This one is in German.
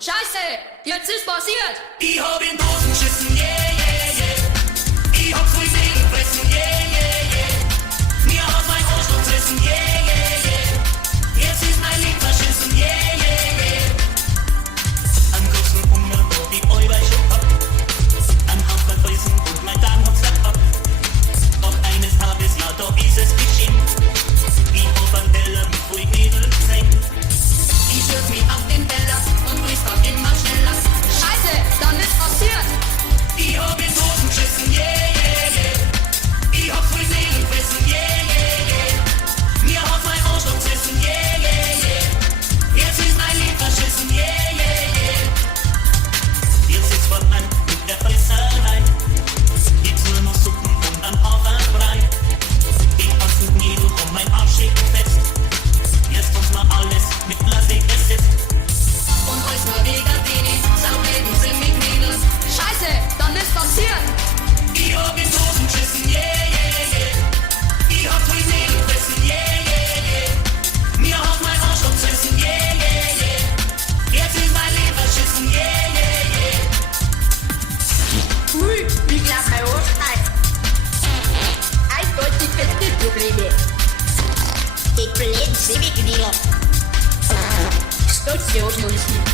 Scheiße, jetzt ist passiert. Ich hab in Dosen geschissen, yeah, yeah, yeah. Ich hab voll Seele gefressen, yeah, yeah, yeah. Mir hat mein Arschloch zerrissen, yeah, yeah, yeah. Jetzt ist mein Leben verschissen, yeah, yeah, yeah. Am großen Hunger, wo die Eiweiß schon hab. Am Hauptverfressen und mein Darm hat's ab. Doch eines Tages, ja, doch ist es geschehen. Ich hab einen Teller mit voll Knädel gesehen. Ich schürf mich auf den Teller und grüß dann immer schneller. Scheiße, dann ist passiert. Ich hab in Dosen geschissen, yeah, yeah, yeah. Ich hab voll Seele gefressen, yeah, yeah, yeah. Mir hat mein Arschloch zerrissen, yeah, yeah, yeah. Jetzt ist mein Leben verschissen, yeah, yeah, yeah. Jetzt sitzt fortan mit der Fresserei. Jetzt nur noch Suppen und ein Haferbrei. Den ganzen Knädel um mein Arsch fest. Jetzt muss man alles mit Plastik ersetzt. Und alles nur wegen denen, Saureden sind mit Mädels. Scheiße, dann ist passiert. Ich hab in Dosen geschissen, yeah, yeah, yeah. Ich hab voll Seele gefressen, yeah, yeah, yeah. Mir hat mein Arschloch zerrissen, yeah, yeah, yeah. Jetzt ist mein Leben verschissen, yeah, yeah, yeah. Ui, ich glaub, mein Arsch steigt. Eindeutig Probleme. Die blöden Zwiebelknäler. Stolz, die Arschloch ist nicht.